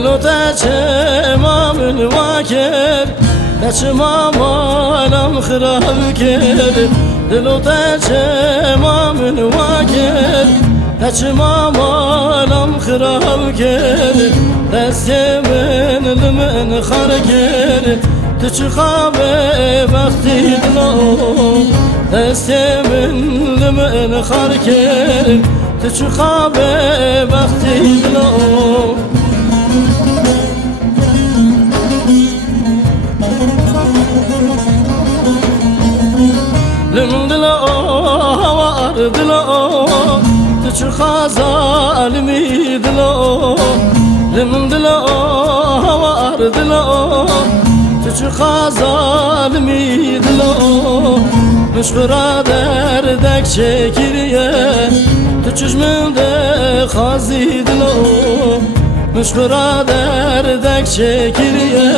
دلو تچما من واکر تچما مالم خراب کرد دلو تچما من واکر تچما مالم خراب کرد دست من لمن خار کرد تو چه خواب وقتی دلو دست من لمن خار کرد تو چه خواب وقتی دلو لمن دلو هوار دلو تو چه خازالمی دلو لمن دلو هوار دلو تو چه خازالمی دلو مشغرا دردک شکریه تو چشمنده خازی دلو مشغرا دردک شکریه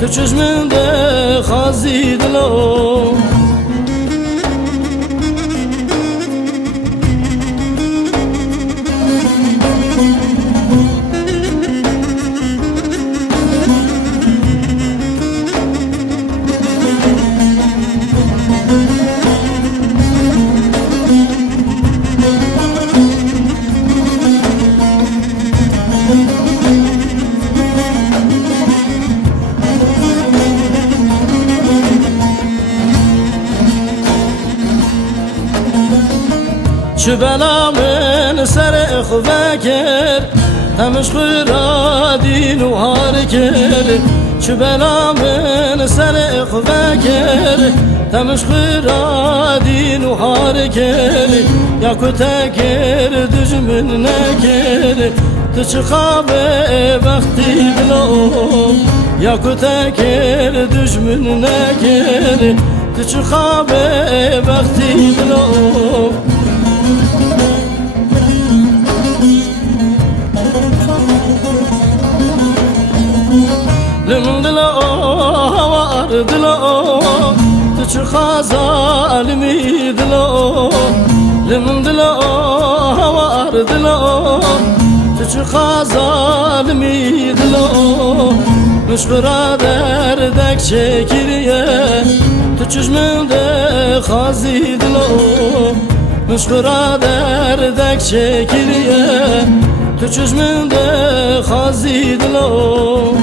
تو چشمنده خازی دلو چه بلا من سر خواه کرد همش خورا دین و هار کرد چه بلا من سر خواه کرد همش خورا دین و هار کرد یا کتا کرد دجمن نکرد تو چه خواب وقتی دلو یا کتا کرد دجمن نکرد تو چه خواب وقتی دلو لمن دلو هوار دلو تو چه خازالمی دلو لمن دلو هوار دلو تو چه خازالمی دلو مشغرا دردک شکریه تو چشمنده خازی دلو مشغرا دردک شکریه تو چشمنده خازی دلو